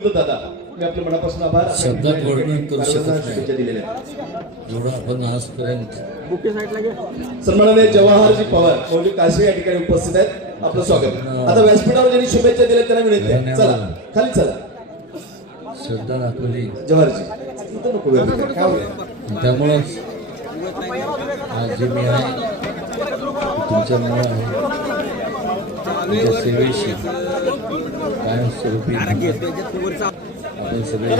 दादा मी आपल्या मनापासून आभार. शब्दात वर्णन करू शकत नाही. एवढं आपण आजपर्यंत सन्माननीय जवाहरजी पवार मौलिक काशे या ठिकाणी उपस्थित आहेत. आपलं स्वागत. आता व्यासपीठावर ज्यांनी शुभेच्छा दिल्या त्यांना आहे. चला खाली चला. श्रद्धा दाखवली. जवाहरजी? त्यामुळंच आज जे मी आहे तुमच्यामुळं आहे. तुमच्या सेवेशी. कायमस्वरूपी आपण सगळे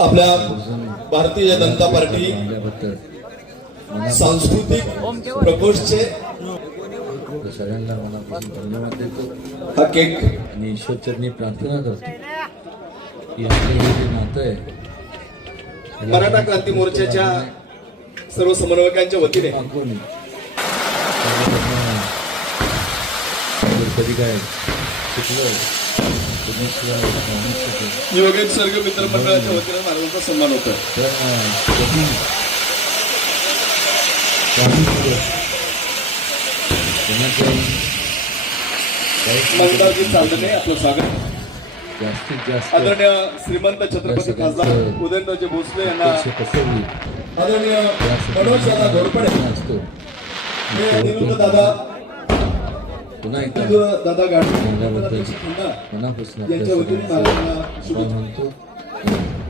आपल्या भारतीय जनता पार्टी सांस्कृतिक प्रकोष्ठचे सगळ्यांना मनापासून धन्यवाद देतो हा केक आणि ईश्वरचरणी प्रार्थना करतो की आपलं हे जे नातं आहे याला मराठा क्रांती मोर्चाच्या सर्व समन्वयकांच्या वतीने कधी काय चुकलं तुम्ही योगेश सर्ग मित्र मंडळाच्या वतीने महाराजांचा सन्मान होतो तर अं, आपलं स्वागत. आदरणीय श्रीमंत छत्रपती खासदार उदयनराजे भोसले यांना आदरणीय मनोज दादा घोरपडे दादा पुन्हा एकदा दादा पुन्हा मनापासून यांच्या